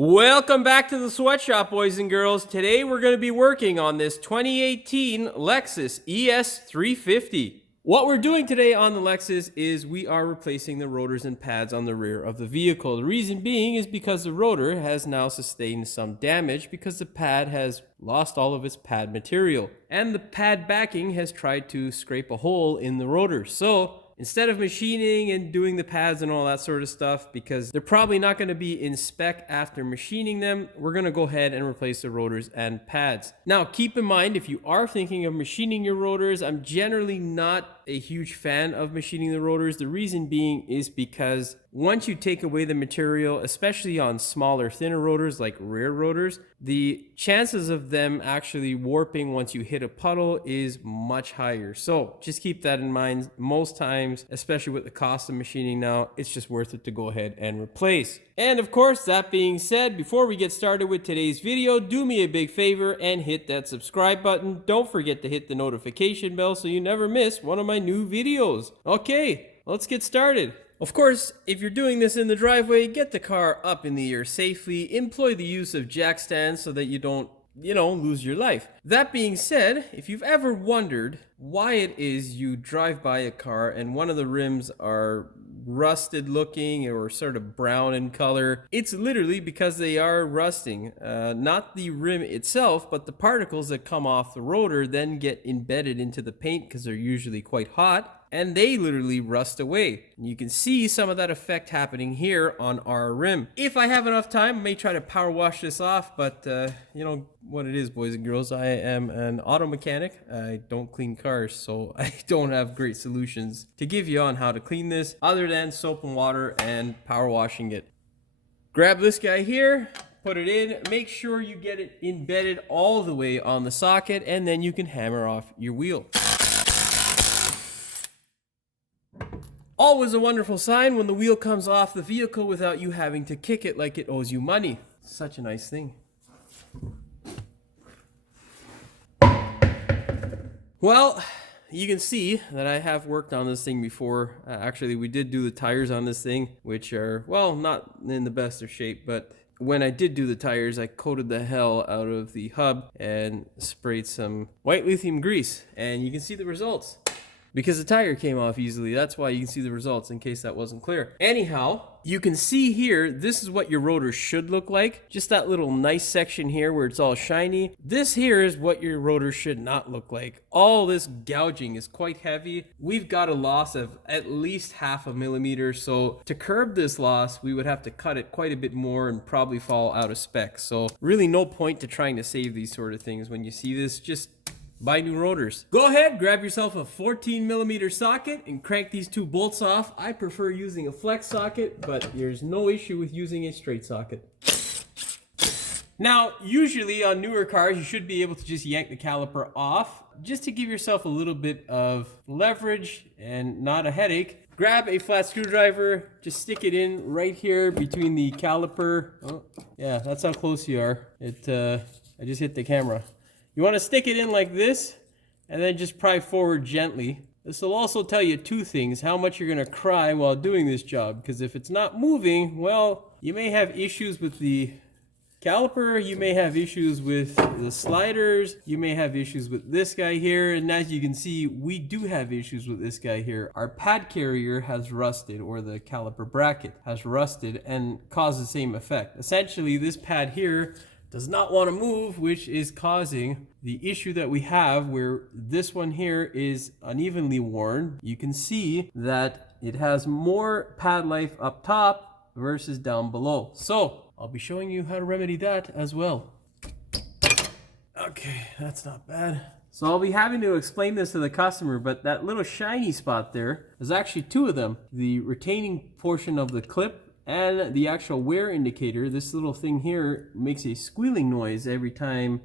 Welcome back to the sweatshop, boys and girls. Today we're going to be working on this 2018 Lexus ES350. What we're doing today on the Lexus is we are replacing the rotors and pads on the rear of the vehicle. The reason being is because the rotor has now sustained some damage because the pad has lost all of its pad material. And the pad backing has tried to scrape a hole in the rotor. So instead of machining and doing the pads and all that sort of stuff, because they're probably not going to be in spec after machining them, we're going to go ahead and replace the rotors and pads. Now, keep in mind, if you are thinking of machining your rotors, I'm generally not a huge fan of machining the rotors. The reason being is because once you take away the material, especially on smaller, thinner rotors like rear rotors, the chances of them actually warping once you hit a puddle is much higher. So just keep that in mind. Most times, especially with the cost of machining now, it's just worth it to go ahead and replace. And of course, that being said, before we get started with today's video, do me a big favor and hit that subscribe button. Don't forget to hit the notification bell so you never miss one of my new videos. Okay, let's get started. Of course, if you're doing this in the driveway, get the car up in the air safely. Employ the use of jack stands so that you don't, lose your life. That being said, if you've ever wondered why it is you drive by a car and one of the rims are rusted looking or sort of brown in color, it's literally because they are rusting. Not the rim itself, but the particles that come off the rotor then get embedded into the paint because they're usually quite hot, and they literally rust away. You can see some of that effect happening here on our rim. If I have enough time, I may try to power wash this off, but you know what it is, boys and girls. I am an auto mechanic. I don't clean cars, so I don't have great solutions to give you on how to clean this other than soap and water and power washing it. Grab this guy here, put it in, make sure you get it embedded all the way on the socket, and then you can hammer off your wheel. Always a wonderful sign when the wheel comes off the vehicle without you having to kick it like it owes you money. Such a nice thing. Well, you can see that I have worked on this thing before. Actually, we did do the tires on this thing, which are, well, not in the best of shape, but when I did do the tires, I coated the hell out of the hub and sprayed some white lithium grease, and you can see the results. Because the tire came off easily, that's why you can see the results, in case that wasn't clear. Anyhow, you can see here, this is what your rotor should look like. Just that little nice section here where it's all shiny. This here is what your rotor should not look like. All this gouging is quite heavy. We've got a loss of at least 0.5 millimeter, so to curb this loss, we would have to cut it quite a bit more and probably fall out of spec. So really no point to trying to save these sort of things. When you see this, just buy new rotors. Go ahead, grab yourself a 14 millimeter socket and crank these two bolts off. I prefer using a flex socket, but there's no issue with using a straight socket. Now, usually on newer cars, you should be able to just yank the caliper off just to give yourself a little bit of leverage and not a headache. Grab a flat screwdriver, just stick it in right here between the caliper. Oh, yeah, that's how close you are. I just hit the camera. You want to stick it in like this, and then just pry forward gently. This will also tell you two things: how much you're going to cry while doing this job, because if it's not moving, well, you may have issues with the caliper, you may have issues with the sliders, you may have issues with this guy here, and as you can see, we do have issues with this guy here. Our pad carrier has rusted, or the caliper bracket has rusted and caused the same effect. Essentially, this pad here does not want to move, which is causing the issue that we have where this one here is unevenly worn. You can see that it has more pad life up top versus down below. So I'll be showing you how to remedy that as well. Okay, that's not bad. So I'll be having to explain this to the customer, but that little shiny spot there, there's actually two of them. The retaining portion of the clip and the actual wear indicator. This little thing here makes a squealing noise every time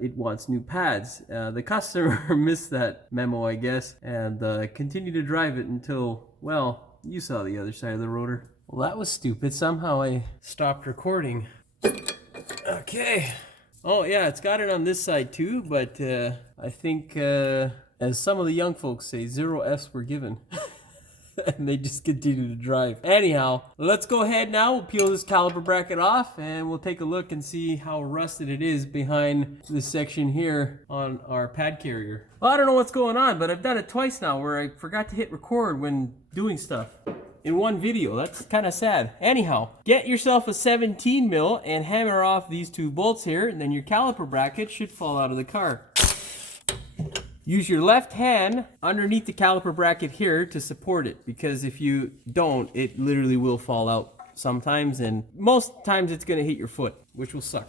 it wants new pads. The customer missed that memo, I guess, and continued to drive it until, well, you saw the other side of the rotor. Well, that was stupid. Somehow I stopped recording. Okay. Oh yeah, it's got it on this side too, but I think, as some of the young folks say, 0 Fs were given. And they just continue to drive. Anyhow, let's go ahead now. We'll peel this caliper bracket off and we'll take a look and see how rusted it is behind this section here on our pad carrier. Well, I don't know what's going on, but I've done it twice now where I forgot to hit record when doing stuff in one video. That's kind of sad. Anyhow, get yourself a 17 mil and hammer off these two bolts here, and then your caliper bracket should fall out of the car. Use your left hand underneath the caliper bracket here to support it, because if you don't, it literally will fall out sometimes, and most times it's going to hit your foot, which will suck.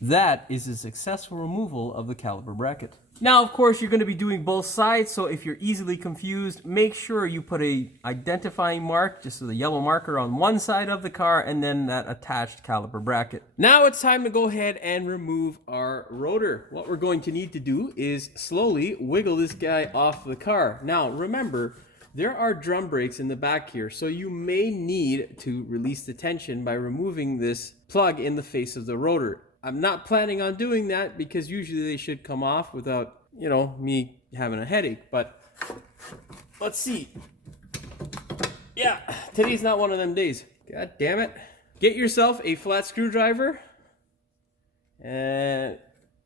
That is a successful removal of the caliper bracket. Now, of course, you're going to be doing both sides, so if you're easily confused, make sure you put a identifying mark, just with a yellow marker on one side of the car, and then that attached caliper bracket. Now it's time to go ahead and remove our rotor. What we're going to need to do is slowly wiggle this guy off the car. Now, remember, there are drum brakes in the back here, so you may need to release the tension by removing this plug in the face of the rotor. I'm not planning on doing that because usually they should come off without, you know, me having a headache. But let's see. Yeah, today's not one of them days. God damn it. Get yourself a flat screwdriver and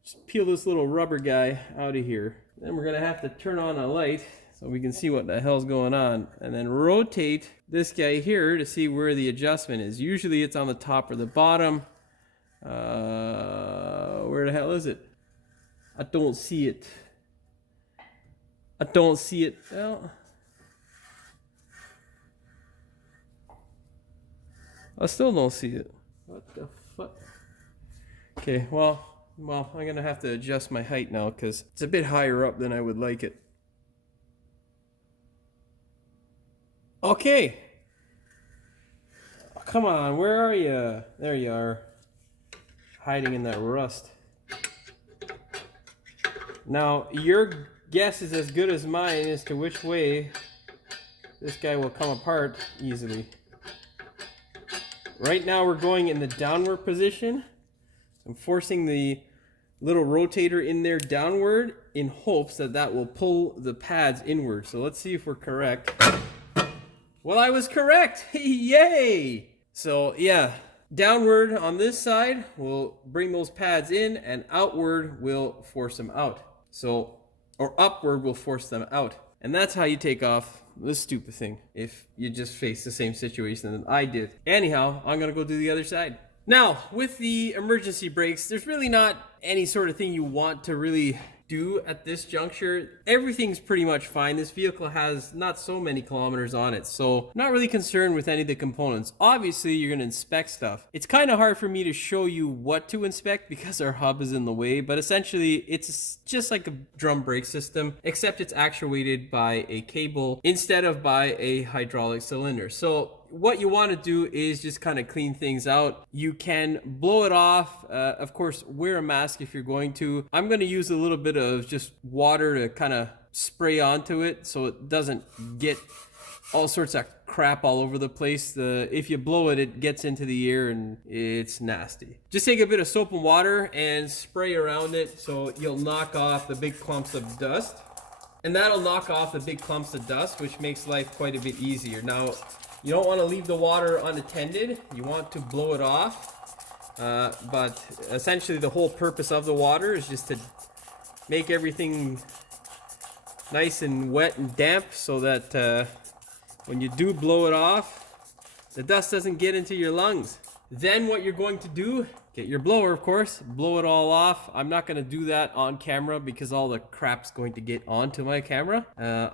just peel this little rubber guy out of here. Then we're going to have to turn on a light so we can see what the hell's going on. And then rotate this guy here to see where the adjustment is. Usually it's on the top or the bottom. Where the hell is it? I don't see it. I don't see it. Well, I still don't see it. What the fuck? Okay, well, I'm gonna have to adjust my height now because it's a bit higher up than I would like it. Okay. Oh, come on, where are you? There you are. Hiding in that rust. Now, your guess is as good as mine as to which way this guy will come apart easily. Right now we're going in the downward position. I'm forcing the little rotator in there downward in hopes that that will pull the pads inward. So let's see if we're correct. Well, I was correct. Yay! So yeah, downward on this side will bring those pads in, and outward will force them out. So, or upward will force them out. And that's how you take off this stupid thing if you just face the same situation that I did. Anyhow, I'm gonna go do the other side. Now, with the emergency brakes, there's really not any sort of thing you want to really do at this juncture. Everything's pretty much fine. This vehicle has not so many kilometers on it, so not really concerned with any of the components. Obviously, you're going to inspect stuff. It's kind of hard for me to show you what to inspect because our hub is in the way, but essentially it's just like a drum brake system, except it's actuated by a cable instead of by a hydraulic cylinder. So what you want to do is just kind of clean things out. You can blow it off. Of course, wear a mask if you're going to. I'm going to use a little bit of just water to kind of spray onto it so it doesn't get all sorts of crap all over the place. If you blow it, it gets into the air and it's nasty. Just take a bit of soap and water and spray around it so you'll knock off the big clumps of dust. And that'll knock off the big clumps of dust, which makes life quite a bit easier. Now, you don't want to leave the water unattended. You want to blow it off. But essentially the whole purpose of the water is just to make everything nice and wet and damp so that when you do blow it off, the dust doesn't get into your lungs. Then what you're going to do, get your blower, of course, blow it all off. I'm not going to do that on camera because all the crap's going to get onto my camera.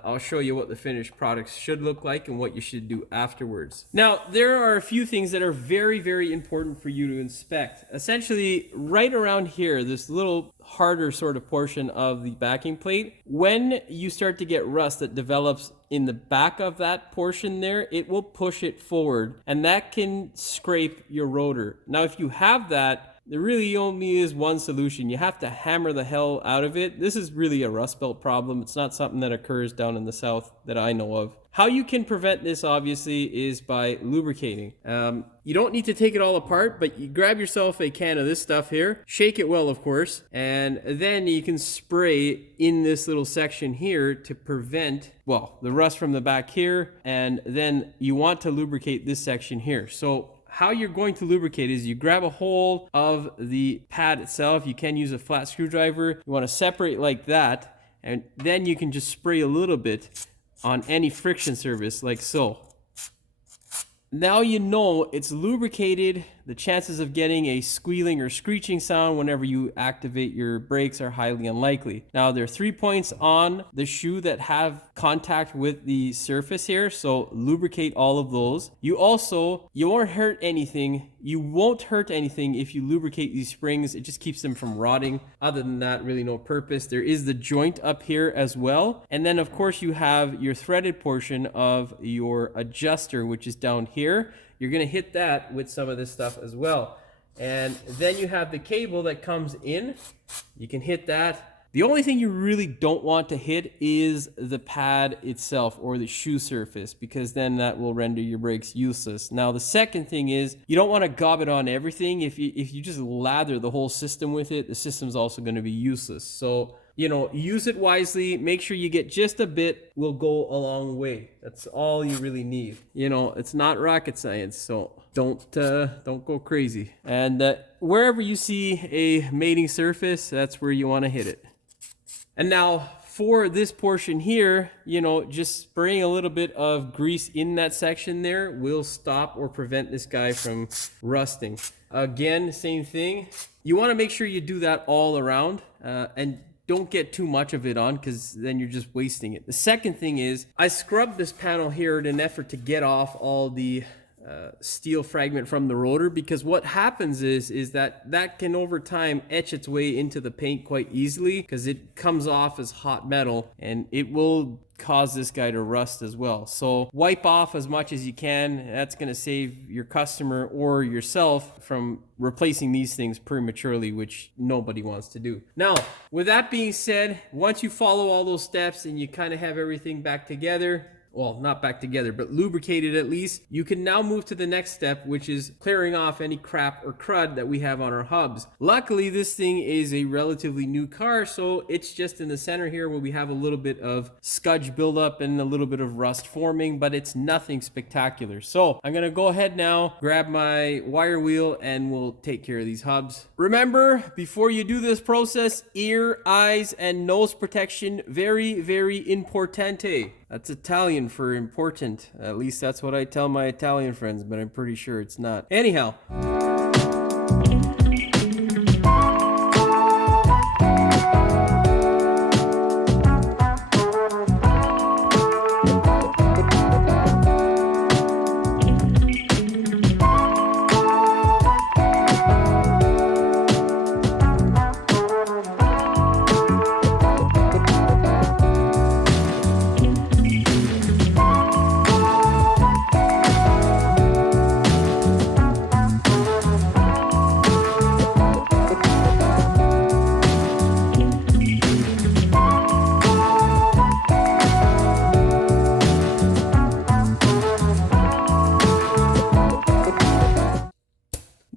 I'll show you what the finished products should look like and what you should do afterwards. Now, there are a few things that are very, very important for you to inspect. Essentially, right around here, this little harder sort of portion of the backing plate, when you start to get rust that develops in the back of that portion there, it will push it forward, and that can scrape your rotor. Now, if you have that, there really only is one solution. You have to hammer the hell out of it. This is really a rust belt problem. It's not something that occurs down in the south that I know of. How you can prevent this, obviously, is by lubricating. You don't need to take it all apart, but you grab yourself a can of this stuff here, shake it well, of course, and then you can spray in this little section here to prevent, well, the rust from the back here, and then you want to lubricate this section here. So how you're going to lubricate is you grab a hold of the pad itself. You can use a flat screwdriver. You want to separate like that, and then you can just spray a little bit on any friction surface like so. Now you know it's lubricated. The chances of getting a squealing or screeching sound whenever you activate your brakes are highly unlikely. Now there are 3 points on the shoe that have contact with the surface here, so lubricate all of those. You won't hurt anything. You won't hurt anything if you lubricate these springs. It just keeps them from rotting. Other than that, really no purpose. There is the joint up here as well. And then of course you have your threaded portion of your adjuster, which is down here. You're going to hit that with some of this stuff as well. And then you have the cable that comes in. You can hit that. The only thing you really don't want to hit is the pad itself or the shoe surface, because then that will render your brakes useless. Now the second thing is you don't want to gob it on everything. If you just lather the whole system with it, the system's also going to be useless. So, you know, use it wisely. Make sure you get just a bit, will go a long way. That's all you really need. You know, it's not rocket science, so don't go crazy. And wherever you see a mating surface, that's where you want to hit it. And now for this portion here, you know, just spraying a little bit of grease in that section there will stop or prevent this guy from rusting. Again, same thing. You want to make sure you do that all around, and don't get too much of it on, because then you're just wasting it. The second thing is I scrubbed this panel here in an effort to get off all the steel fragment from the rotor, because what happens is that can over time etch its way into the paint quite easily, because it comes off as hot metal and it will cause this guy to rust as well. So wipe off as much as you can. That's going to save your customer or yourself from replacing these things prematurely, which nobody wants to do. Now, with that being said, once you follow all those steps and you kind of have everything back together, well, not back together, but lubricated at least, you can now move to the next step, which is clearing off any crap or crud that we have on our hubs. Luckily, this thing is a relatively new car, so it's just in the center here where we have a little bit of scudge buildup and a little bit of rust forming, but it's nothing spectacular. So I'm gonna go ahead now, grab my wire wheel, and we'll take care of these hubs. Remember, before you do this process, ear, eyes, and nose protection, very, very importante. That's Italian for important. At least that's what I tell my Italian friends, but I'm pretty sure it's not. Anyhow.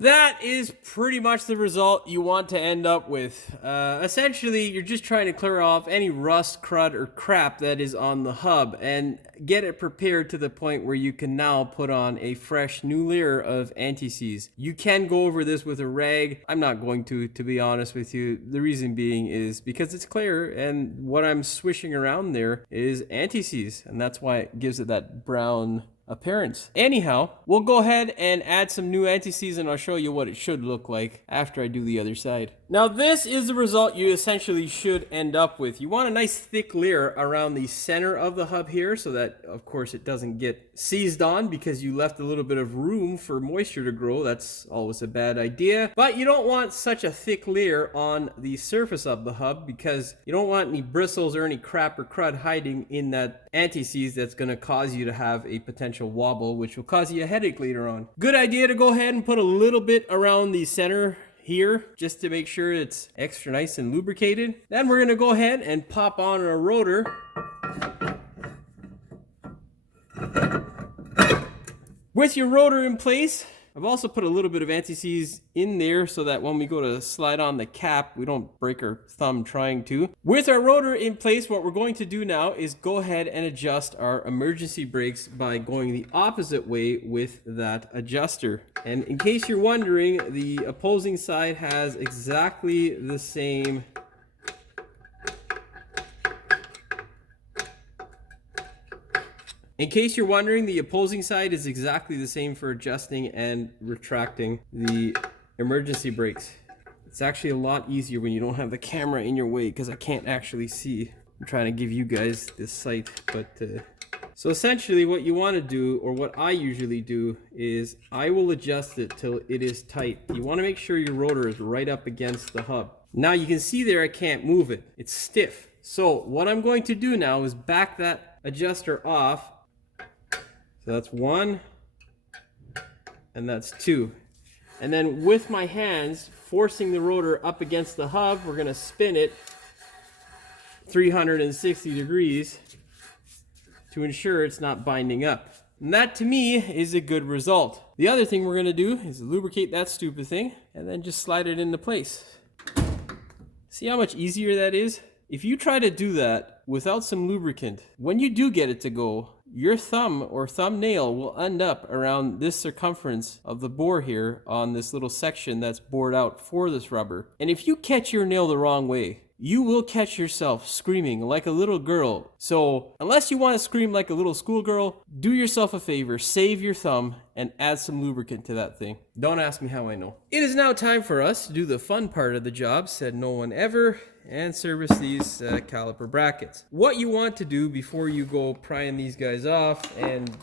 That is pretty much the result you want to end up with. Essentially, you're just trying to clear off any rust, crud, or crap that is on the hub and get it prepared to the point where you can now put on a fresh new layer of anti-seize. You can go over this with a rag. I'm not going to be honest with you. The reason being is because it's clear, and what I'm swishing around there is anti-seize, and that's why it gives it that brown appearance. Anyhow, we'll go ahead and add some new anti-seize, and I'll show you what it should look like after I do the other side. Now this is the result you essentially should end up with. You want a nice thick layer around the center of the hub here, so that of course it doesn't get seized on because you left a little bit of room for moisture to grow. That's always a bad idea. But you don't want such a thick layer on the surface of the hub, because you don't want any bristles or any crap or crud hiding in that anti-seize that's going to cause you to have a potential wobble, which will cause you a headache later on. Good idea to go ahead and put a little bit around the center here just to make sure it's extra nice and lubricated. Then we're going to go ahead and pop on a rotor. With your rotor in place, I've also put a little bit of anti-seize in there so that when we go to slide on the cap, we don't break our thumb trying to. With our rotor in place, what we're going to do now is go ahead and adjust our emergency brakes by going the opposite way with that adjuster. And in case you're wondering, the opposing side has exactly the same In case you're wondering, the opposing side is exactly the same for adjusting and retracting the emergency brakes. It's actually a lot easier when you don't have the camera in your way because I can't actually see. I'm trying to give you guys this sight, but so essentially what you want to do, or what I usually do, is I will adjust it till it is tight. You want to make sure your rotor is right up against the hub. Now you can see there I can't move it. It's stiff. So what I'm going to do now is back that adjuster off. So that's 1, and that's 2. And then with my hands, forcing the rotor up against the hub, we're gonna spin it 360 degrees to ensure it's not binding up. And that to me is a good result. The other thing we're gonna do is lubricate that stupid thing and then just slide it into place. See how much easier that is? If you try to do that without some lubricant, when you do get it to go, your thumb or thumbnail will end up around this circumference of the bore here on this little section that's bored out for this rubber. And if you catch your nail the wrong way, you will catch yourself screaming like a little girl. So unless you want to scream like a little schoolgirl, do yourself a favor, save your thumb and add some lubricant to that thing. Don't ask me how I know. It is now time for us to do the fun part of the job, said no one ever, and service these caliper brackets. What you want to do before you go prying these guys off and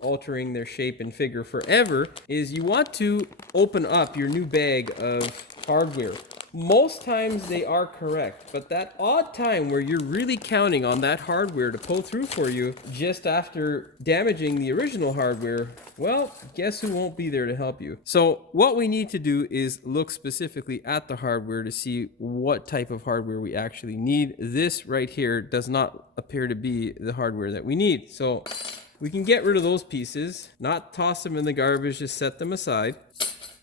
altering their shape and figure forever is you want to open up your new bag of hardware. Most times they are correct, but that odd time where you're really counting on that hardware to pull through for you just after damaging the original hardware, well, guess who won't be there to help you? So what we need to do is look specifically at the hardware to see what type of hardware we actually need. This right here does not appear to be the hardware that we need. So we can get rid of those pieces, not toss them in the garbage, just set them aside.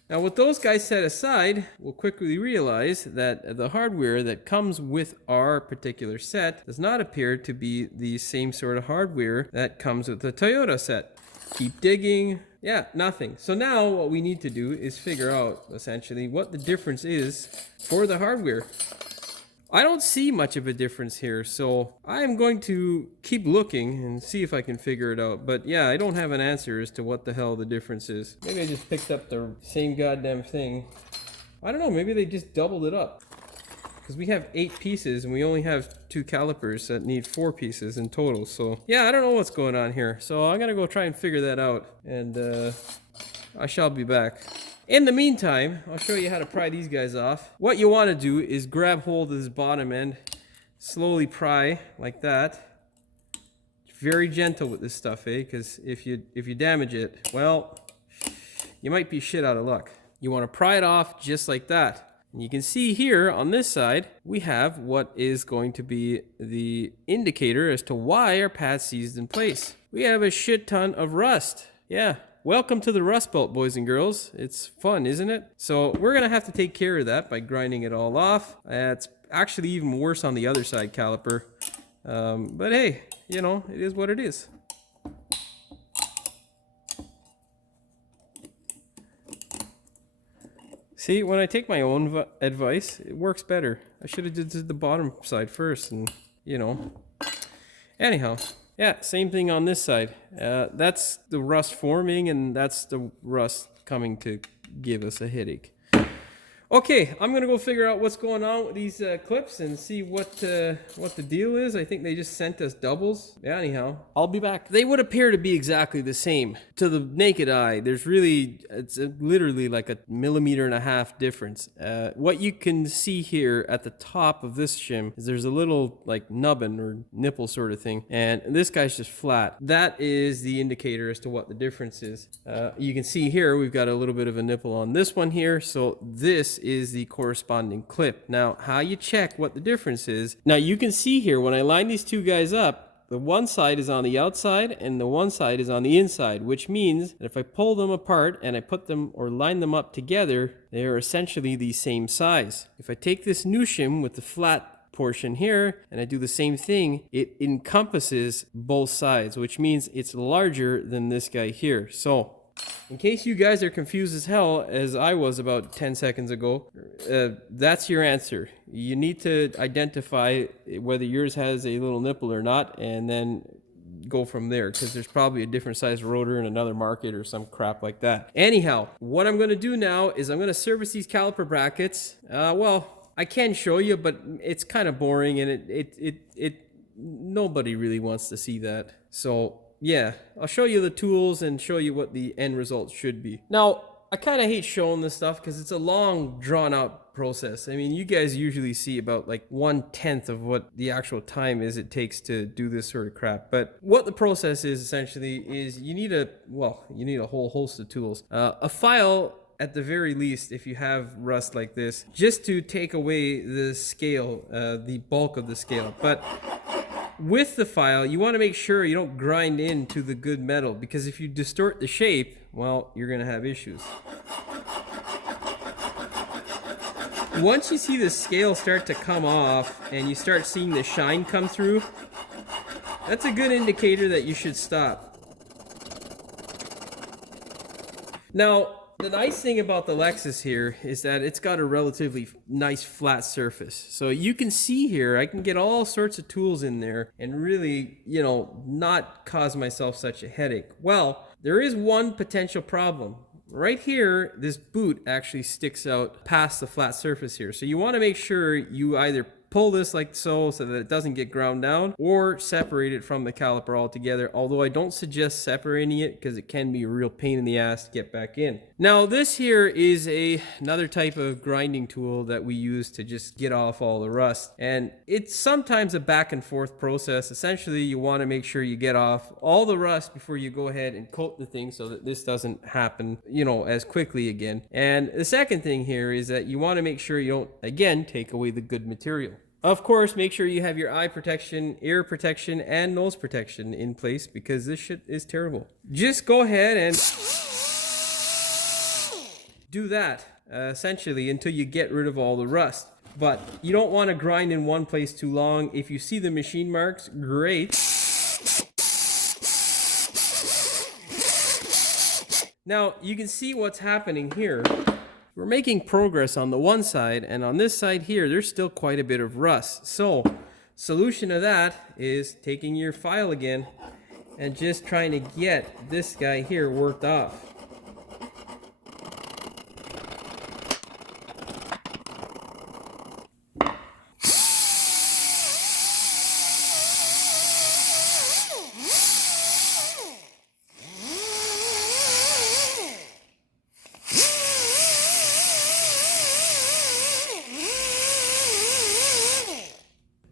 Now with those guys set aside, we'll quickly realize that the hardware that comes with our particular set does not appear to be the same sort of hardware that comes with the Toyota set. Keep digging. Yeah, nothing. So now what we need to do is figure out essentially what the difference is for the hardware. I don't see much of a difference here, so I'm going to keep looking and see if I can figure it out. But yeah, I don't have an answer as to what the hell the difference is. Maybe I just picked up the same goddamn thing. I don't know, maybe they just doubled it up. Because we have 8 pieces and we only have 2 calipers that need 4 pieces in total. So yeah, I don't know what's going on here. So I'm gonna go try and figure that out, and I shall be back. In the meantime, I'll show you how to pry these guys off. What you want to do is grab hold of this bottom end, slowly pry like that. Very gentle with this stuff, because if you damage it, well, you might be shit out of luck. You want to pry it off just like that. And you can see here on this side, we have what is going to be the indicator as to why our pad's seized in place. We have a shit ton of rust. Yeah. Welcome to the Rust Belt, boys and girls. It's fun, isn't it? So we're gonna have to take care of that by grinding it all off. It's actually even worse on the other side caliper. But hey, it is what it is. See, when I take my own advice, it works better. I should have did the bottom side first, and Anyhow. Yeah, same thing on this side. That's the rust forming, and that's the rust coming to give us a headache. Okay, I'm gonna go figure out what's going on with these clips and see what the deal is. I think they just sent us doubles. Yeah, anyhow, I'll be back. They would appear to be exactly the same to the naked eye. There's really, it's literally like a 1.5 millimeter difference. What you can see here at the top of this shim is there's a little like nubbin or nipple sort of thing, and this guy's just flat. That is the indicator as to what the difference is. You can see here we've got a little bit of a nipple on this one here, so this is the corresponding clip. Now, how you check what the difference is, now you can see here when I line these two guys up, the one side is on the outside and the one side is on the inside, which means that if I pull them apart and I put them or line them up together, they are essentially the same size. If I take this new shim with the flat portion here and I do the same thing, it encompasses both sides, which means it's larger than this guy here. So in case you guys are confused as hell, as I was about 10 seconds ago, that's your answer. You need to identify whether yours has a little nipple or not, and then go from there, because there's probably a different size rotor in another market or some crap like that. Anyhow, what I'm going to do now is I'm going to service these caliper brackets. Well, I can show you, but it's kind of boring, and it nobody really wants to see that. So yeah, I'll show you the tools and show you what the end result should be. Now, I kind of hate showing this stuff because it's a long, drawn-out process. I mean, you guys usually see about like 1/10 of what the actual time is it takes to do this sort of crap. But what the process is essentially is you need a whole host of tools. A file, at the very least, if you have rust like this, just to take away the scale, the bulk of the scale. But with the file, you want to make sure you don't grind into the good metal, because if you distort the shape, well, you're going to have issues. Once you see the scale start to come off and you start seeing the shine come through, that's a good indicator that you should stop. Now, the nice thing about the Lexus here is that it's got a relatively nice flat surface. So you can see here, I can get all sorts of tools in there and really, not cause myself such a headache. Well, there is one potential problem. Right here, this boot actually sticks out past the flat surface here. So you want to make sure you either pull this like so that it doesn't get ground down, or separate it from the caliper altogether, although I don't suggest separating it because it can be a real pain in the ass to get back in. Now this here is another type of grinding tool that we use to just get off all the rust, and it's sometimes a back and forth process. Essentially, you want to make sure you get off all the rust before you go ahead and coat the thing so that this doesn't happen as quickly again. And the second thing here is that you want to make sure you don't again take away the good material. Of course, make sure you have your eye protection, ear protection, and nose protection in place, because this shit is terrible. Just go ahead and do that, essentially, until you get rid of all the rust. But you don't want to grind in one place too long. If you see the machine marks, great. Now, you can see what's happening here. We're making progress on the one side, and on this side here, there's still quite a bit of rust. So, solution to that is taking your file again and just trying to get this guy here worked off.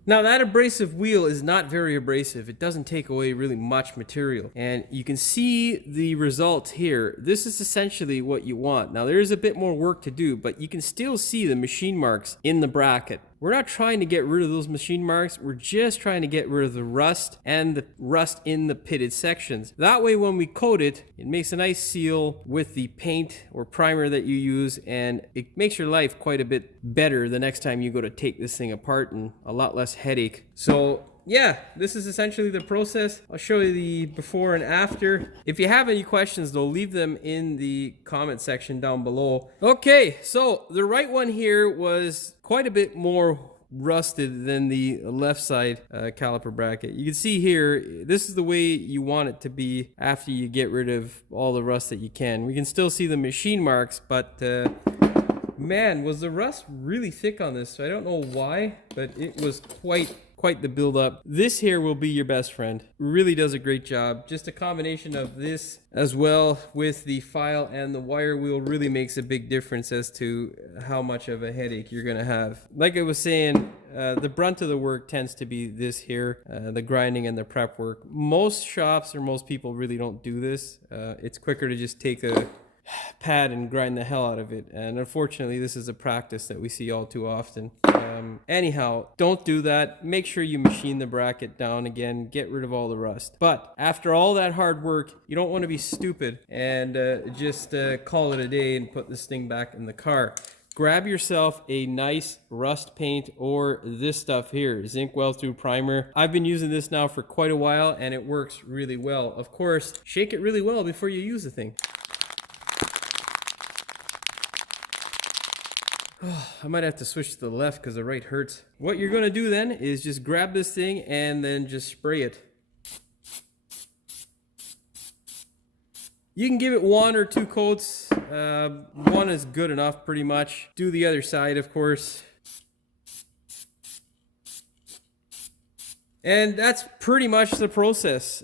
Now that abrasive wheel is not very abrasive. It doesn't take away really much material. And you can see the result here. This is essentially what you want. Now there is a bit more work to do, but you can still see the machine marks in the bracket. We're not trying to get rid of those machine marks. We're just trying to get rid of the rust and the rust in the pitted sections. That way when we coat it, it makes a nice seal with the paint or primer that you use, and it makes your life quite a bit better the next time you go to take this thing apart, and a lot less headache. So yeah, this is essentially the process. I'll show you the before and after. If you have any questions though, leave them in the comment section down below. Okay, so the right one here was quite a bit more rusted than the left side caliper bracket. You can see here, this is the way you want it to be after you get rid of all the rust that you can. We can still see the machine marks, but man, was the rust really thick on this. So I don't know why, but it was quite the build up. This here will be your best friend. Really does a great job. Just a combination of this as well with the file and the wire wheel really makes a big difference as to how much of a headache you're gonna have. Like I was saying, the brunt of the work tends to be this here, the grinding and the prep work. Most shops or most people really don't do this. It's quicker to just take a pad and grind the hell out of it. And unfortunately, this is a practice that we see all too often. Anyhow, don't do that. Make sure you machine the bracket down again. Get rid of all the rust. But after all that hard work, you don't want to be stupid and just call it a day and put this thing back in the car. Grab yourself a nice rust paint or this stuff here, Zinc Well Through Primer. I've been using this now for quite a while and it works really well. Of course, shake it really well before you use the thing. Oh, I might have to switch to the left because the right hurts. What you're gonna do then is just grab this thing and then just spray it. You can give it 1 or 2 coats. 1 is good enough pretty much. Do the other side, of course. And that's pretty much the process.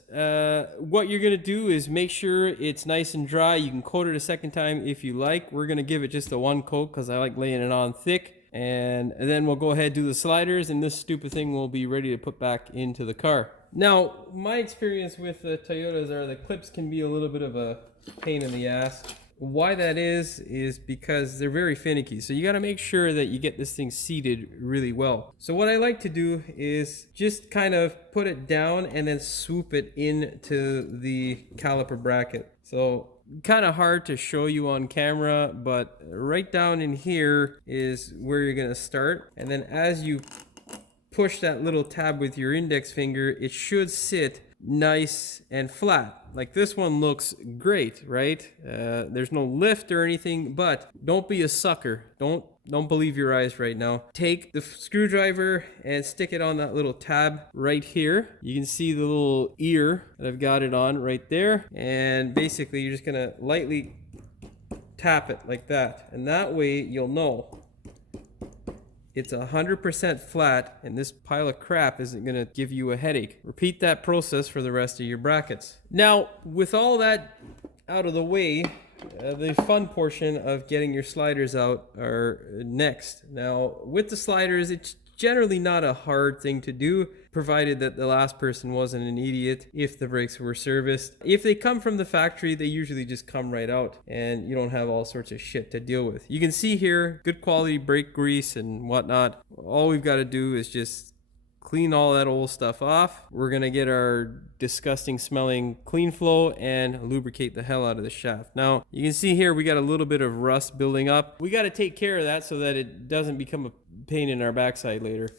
What you're gonna do is make sure it's nice and dry. You can coat it a second time if you like. We're gonna give it just a 1 coat because I like laying it on thick. And then we'll go ahead and do the sliders and this stupid thing will be ready to put back into the car. Now, my experience with the Toyotas are the clips can be a little bit of a pain in the ass. Why that is because they're very finicky. So you got to make sure that you get this thing seated really well. So what I like to do is just kind of put it down and then swoop it into the caliper bracket. So kind of hard to show you on camera, but right down in here is where you're going to start. And then as you push that little tab with your index finger, it should sit nice and flat. Like this one looks great, right? There's no lift or anything, but don't be a sucker. Don't believe your eyes right now. Take the screwdriver and stick it on that little tab right here. You can see the little ear that I've got it on right there. And basically you're just gonna lightly tap it like that. And that way you'll know it's 100% flat and this pile of crap isn't going to give you a headache. Repeat that process for the rest of your brackets. Now, with all that out of the way, the fun portion of getting your sliders out are next. Now, with the sliders, it's generally not a hard thing to do, provided that the last person wasn't an idiot if the brakes were serviced. If they come from the factory, they usually just come right out and you don't have all sorts of shit to deal with. You can see here, good quality brake grease and whatnot. All we've got to do is just clean all that old stuff off. We're gonna get our disgusting smelling clean flow and lubricate the hell out of the shaft. Now, you can see here we got a little bit of rust building up. We got to take care of that so that it doesn't become a pain in our backside later.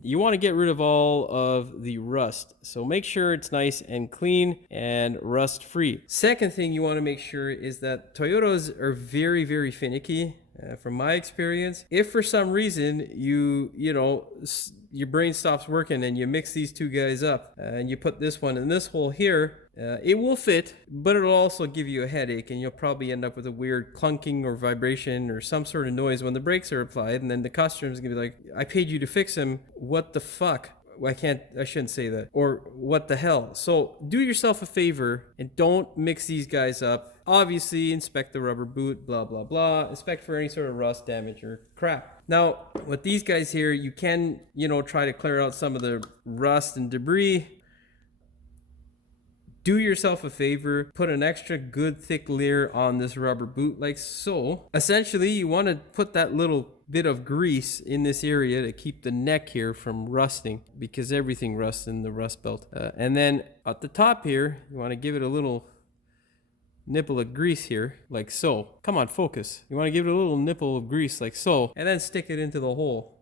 You want to get rid of all of the rust, so make sure it's nice and clean and rust free. Second thing you want to make sure is that Toyotas are very, very finicky. From my experience, if for some reason your brain stops working and you mix these two guys up and you put this one in this hole here, it will fit, but it'll also give you a headache and you'll probably end up with a weird clunking or vibration or some sort of noise when the brakes are applied, and then the customer's gonna be like, I paid you to fix them, what the fuck? I shouldn't say that. Or what the hell? So do yourself a favor and don't mix these guys up. Obviously, inspect the rubber boot, blah, blah, blah. Inspect for any sort of rust, damage, or crap. Now, with these guys here, you can, try to clear out some of the rust and debris. Do yourself a favor, put an extra good thick layer on this rubber boot like so. Essentially, you want to put that little bit of grease in this area to keep the neck here from rusting, because everything rusts in the rust belt. And then at the top here, you want to give it a little nipple of grease here, like so. Come on, focus. You want to give it a little nipple of grease like so, and then stick it into the hole.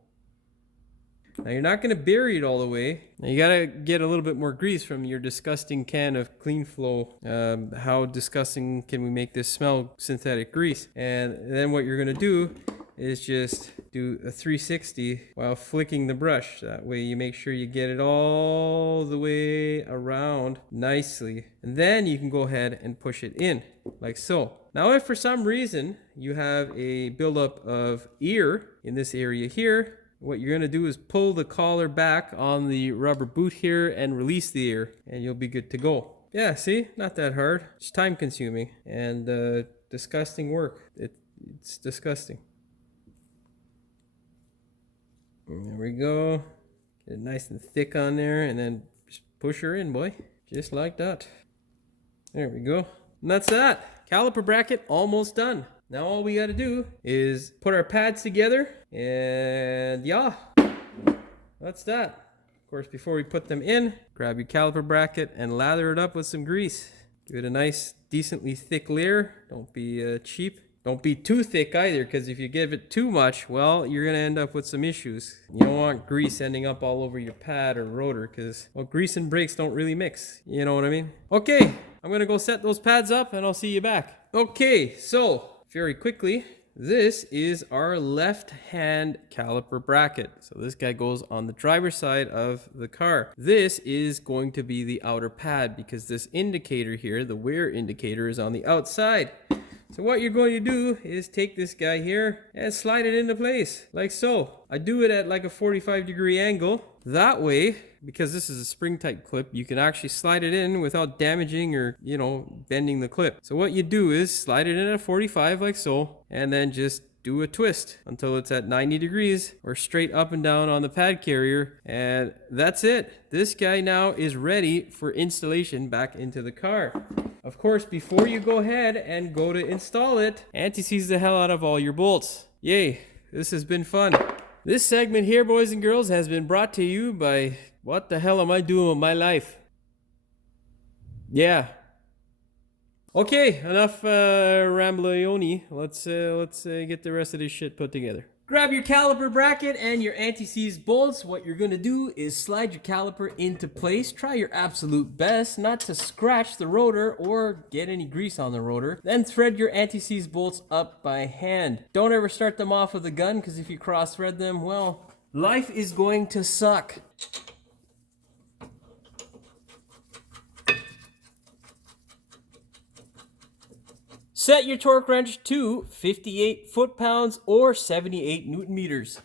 Now you're not going to bury it all the way. Now you got to get a little bit more grease from your disgusting can of Clean Flow. How disgusting can we make this smell synthetic grease? And then what you're going to do is just do a 360 while flicking the brush. That way you make sure you get it all the way around nicely. And then you can go ahead and push it in like so. Now if for some reason you have a buildup of ear in this area here, what you're going to do is pull the collar back on the rubber boot here and release the ear, and you'll be good to go. Yeah, see? Not that hard. It's time consuming and disgusting work. It's disgusting. There we go. Get it nice and thick on there, and then just push her in, boy. Just like that. There we go. And that's that. Caliper bracket almost done. Now all we got to do is put our pads together, and yeah, that's that. Of course, before we put them in, grab your caliper bracket and lather it up with some grease. Give it a nice, decently thick layer. Don't be cheap. Don't be too thick either, because if you give it too much, well, you're going to end up with some issues. You don't want grease ending up all over your pad or rotor, because, well, grease and brakes don't really mix. You know what I mean? Okay, I'm going to go set those pads up, and I'll see you back. Okay, so, very quickly, this is our left-hand caliper bracket. So this guy goes on the driver's side of the car. This is going to be the outer pad, because this indicator here, the wear indicator, is on the outside. So what you're going to do is take this guy here and slide it into place, like so. I do it at like a 45-degree angle. That way, because this is a spring-type clip, you can actually slide it in without damaging or, you know, bending the clip. So what you do is slide it in at 45 like so, and then just do a twist until it's at 90 degrees or straight up and down on the pad carrier, and that's it. This guy now is ready for installation back into the car. Of course, before you go ahead and go to install it, anti-seize the hell out of all your bolts. Yay, this has been fun. This segment here, boys and girls, has been brought to you by what the hell am I doing with my life? Yeah. Okay, enough rambleioni. Let's get the rest of this shit put together. Grab your caliper bracket and your anti-seize bolts. What you're going to do is slide your caliper into place. Try your absolute best not to scratch the rotor or get any grease on the rotor. Then thread your anti-seize bolts up by hand. Don't ever start them off with a gun, because if you cross-thread them, well, life is going to suck. Set your torque wrench to 58 foot-pounds or 78 Newton-meters.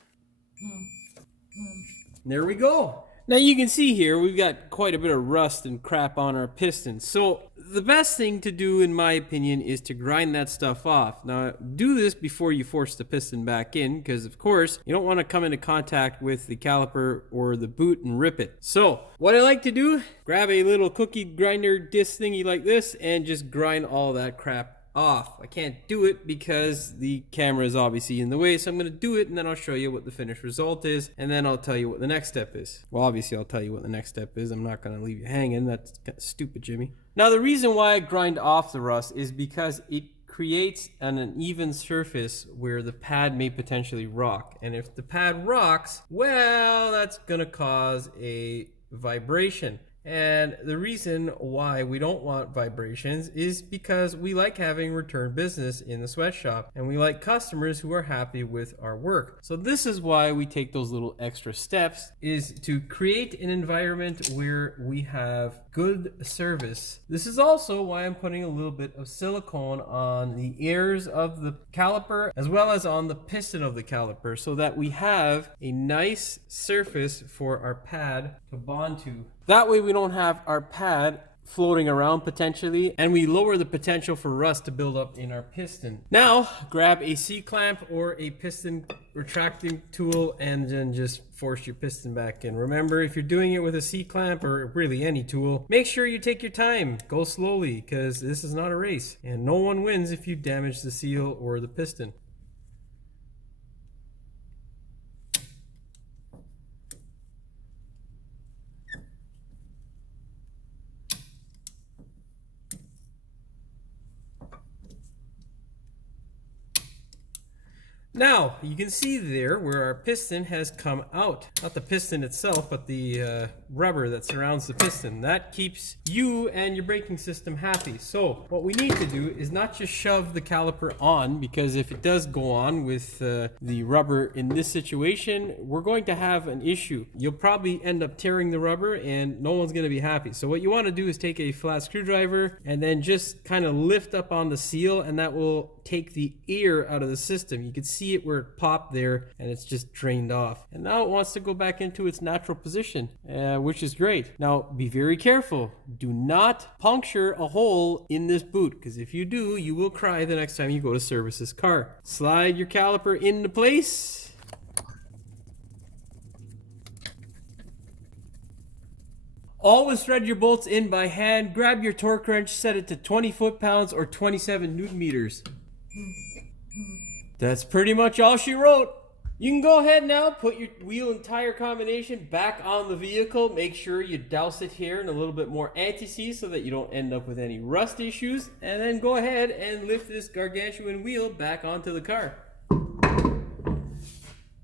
There we go. Now you can see here we've got quite a bit of rust and crap on our pistons. So the best thing to do, in my opinion, is to grind that stuff off. Now do this before you force the piston back in, because of course you don't want to come into contact with the caliper or the boot and rip it. So what I like to do, grab a little cookie grinder disc thingy like this and just grind all that crap off. I can't do it because the camera is obviously in the way, so I'm going to do it and then I'll show you what the finished result is, and then I'll tell you what the next step is. Well, obviously I'll tell you what the next step is. I'm not going to leave you hanging. That's kind of stupid, Jimmy. Now the reason why I grind off the rust is because it creates an uneven surface where the pad may potentially rock, and if the pad rocks, well, that's going to cause a vibration. And the reason why we don't want vibrations is because we like having return business in the sweatshop, and we like customers who are happy with our work. So this is why we take those little extra steps, is to create an environment where we have good service. This is also why I'm putting a little bit of silicone on the ears of the caliper as well as on the piston of the caliper, so that we have a nice surface for our pad to bond to. That way we don't have our pad floating around potentially, and we lower the potential for rust to build up in our piston. Now grab a C-clamp or a piston retracting tool and then just force your piston back in. Remember, if you're doing it with a C-clamp or really any tool, make sure you take your time. Go slowly, because this is not a race, and no one wins if you damage the seal or the piston. Now, you can see there where our piston has come out. Not the piston itself, but the rubber that surrounds the piston. That keeps you and your braking system happy. So, what we need to do is not just shove the caliper on, because if it does go on with the rubber in this situation, we're going to have an issue. You'll probably end up tearing the rubber and no one's going to be happy. So what you want to do is take a flat screwdriver and then just kind of lift up on the seal, and that will take the air out of the system. You can see it where it popped there and it's just drained off, and now it wants to go back into its natural position, which is great. Now be very careful, do not puncture a hole in this boot, because if you do, you will cry the next time you go to service this car. Slide your caliper into place. Always thread your bolts in by hand. Grab your torque wrench, set it to 20 foot-pounds or 27 newton meters. That's pretty much all she wrote. You can go ahead now, put your wheel and tire combination back on the vehicle. Make sure you douse it here in a little bit more anti-seize so that you don't end up with any rust issues. And then go ahead and lift this gargantuan wheel back onto the car.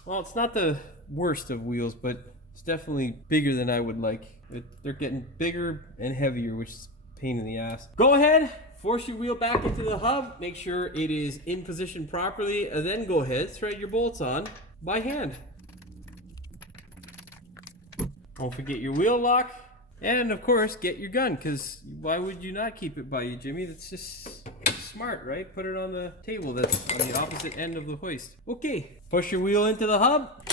Well, it's not the worst of wheels, but it's definitely bigger than I would like. They're getting bigger and heavier, which is a pain in the ass. Go ahead. Force your wheel back into the hub, make sure it is in position properly, and then go ahead, thread your bolts on by hand. Don't forget your wheel lock, and of course, get your gun, because why would you not keep it by you, Jimmy? That's just smart, right? Put it on the table that's on the opposite end of the hoist. Okay, push your wheel into the hub.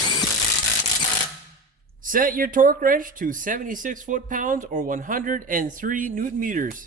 Set your torque wrench to 76 foot-pounds or 103 newton meters.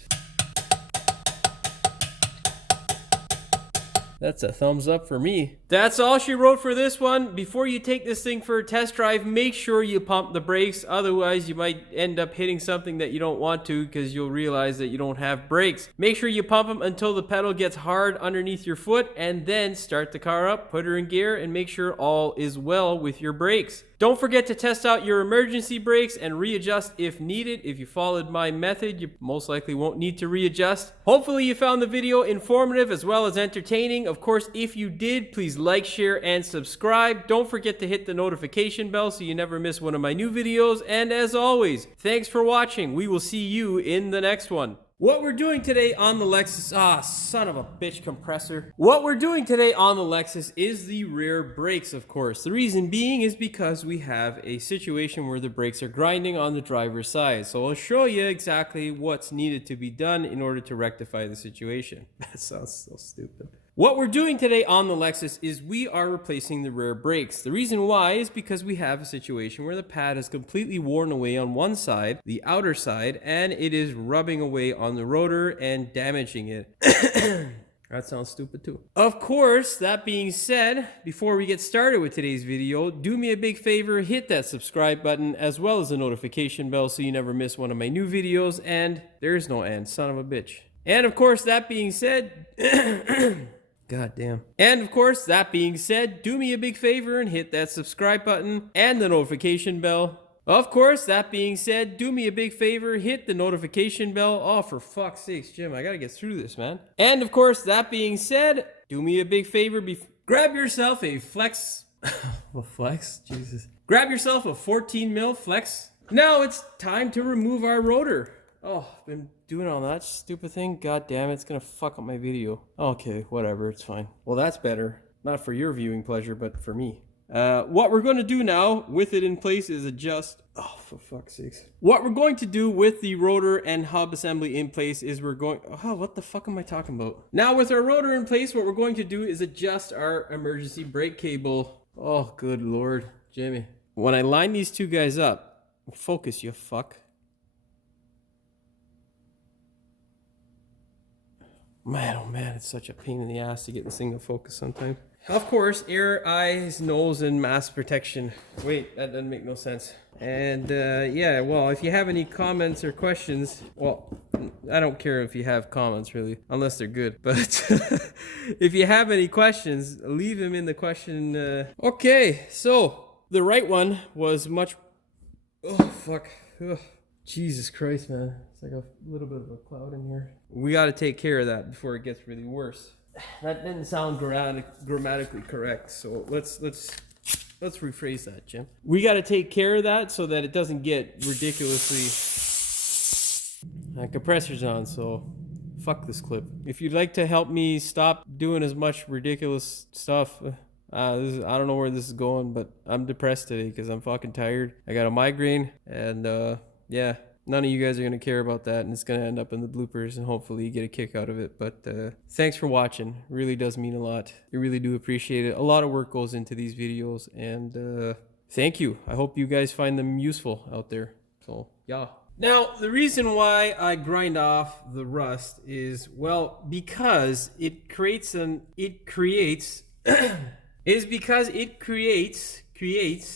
That's a thumbs up for me. That's all she wrote for this one. Before you take this thing for a test drive, make sure you pump the brakes. Otherwise, you might end up hitting something that you don't want to because you'll realize that you don't have brakes. Make sure you pump them until the pedal gets hard underneath your foot and then start the car up, put her in gear, and make sure all is well with your brakes. Don't forget to test out your emergency brakes and readjust if needed. If you followed my method, you most likely won't need to readjust. Hopefully you found the video informative as well as entertaining. Of course, if you did, please like, share, and subscribe. Don't forget to hit the notification bell so you never miss one of my new videos. And as always, thanks for watching. We will see you in the next one. What we're doing today on the Lexus, son of a bitch compressor. What we're doing today on the Lexus is the rear brakes, of course. The reason being is because we have a situation where the brakes are grinding on the driver's side. So I'll show you exactly what's needed to be done in order to rectify the situation. That sounds so stupid. What we're doing today on the Lexus is we are replacing the rear brakes. The reason why is because we have a situation where the pad is completely worn away on one side, the outer side, and it is rubbing away on the rotor and damaging it. That sounds stupid too. Of course, that being said, before we get started with today's video, do me a big favor, hit that subscribe button as well as the notification bell so you never miss one of my new videos, and there's no end, son of a bitch. And of course, that being said, God damn. And of course, that being said, do me a big favor and hit that subscribe button and the notification bell. Of course, that being said, do me a big favor, hit the notification bell. Oh, for fuck's sakes, Jim, I gotta get through this, man. And of course, that being said, do me a big favor, grab yourself a flex. Well, flex? Jesus. Grab yourself a 14 mil flex. Now it's time to remove our rotor. Oh, I've been doing all that stupid thing. God damn it, it's gonna fuck up my video. Okay, whatever, it's fine. Well, that's better. Not for your viewing pleasure, but for me. What we're going to do now with it in place is adjust. Oh, for fuck's sakes. What we're going to do with the rotor and hub assembly in place is we're going... Oh, what the fuck am I talking about? Now with our rotor in place, what we're going to do is adjust our emergency brake cable. Oh, good lord, Jimmy. When I line these two guys up, focus, you fuck. Man, oh man, it's such a pain in the ass to get this thing to focus sometimes. Of course, ear, eyes, nose, and mask protection. Wait, that doesn't make no sense. And yeah, well, if you have any comments or questions, well, I don't care if you have comments really, unless they're good. But if you have any questions, leave them in the question. Okay, so the right one was much... Oh, fuck. Ugh. Jesus Christ, man. It's like a little bit of a cloud in here. We got to take care of that before it gets really worse. That didn't sound grammatically correct, so let's rephrase that, Jim. We got to take care of that so that it doesn't get ridiculously... compressor's on, so fuck this clip. If you'd like to help me stop doing as much ridiculous stuff... I don't know where this is going, but I'm depressed today because I'm fucking tired. I got a migraine, and yeah, none of you guys are going to care about that, and it's going to end up in the bloopers, and hopefully you get a kick out of it. But thanks for watching. It really does mean a lot. I really do appreciate it. A lot of work goes into these videos, and thank you. I hope you guys find them useful out there. So, yeah. Now, the reason why I grind off the rust is, well, because it creates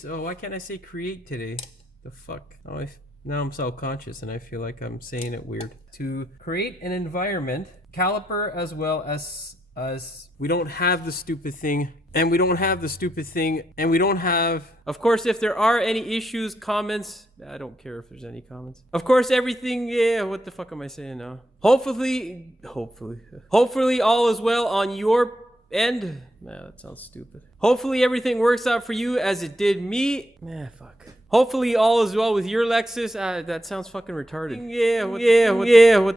oh, why can't I say create today? The fuck? Oh, Now I'm self-conscious and I feel like I'm saying it weird. To create an environment, caliper as well as we don't have the stupid thing, and we don't have the stupid thing, and we don't have, of course, if there are any issues, comments, I don't care if there's any comments. Of course, everything, yeah, what the fuck am I saying now? Hopefully all is well on your end. Nah, that sounds stupid. Hopefully everything works out for you as it did me. Nah, fuck. Hopefully all is well with your Lexus. That sounds fucking retarded. Yeah, what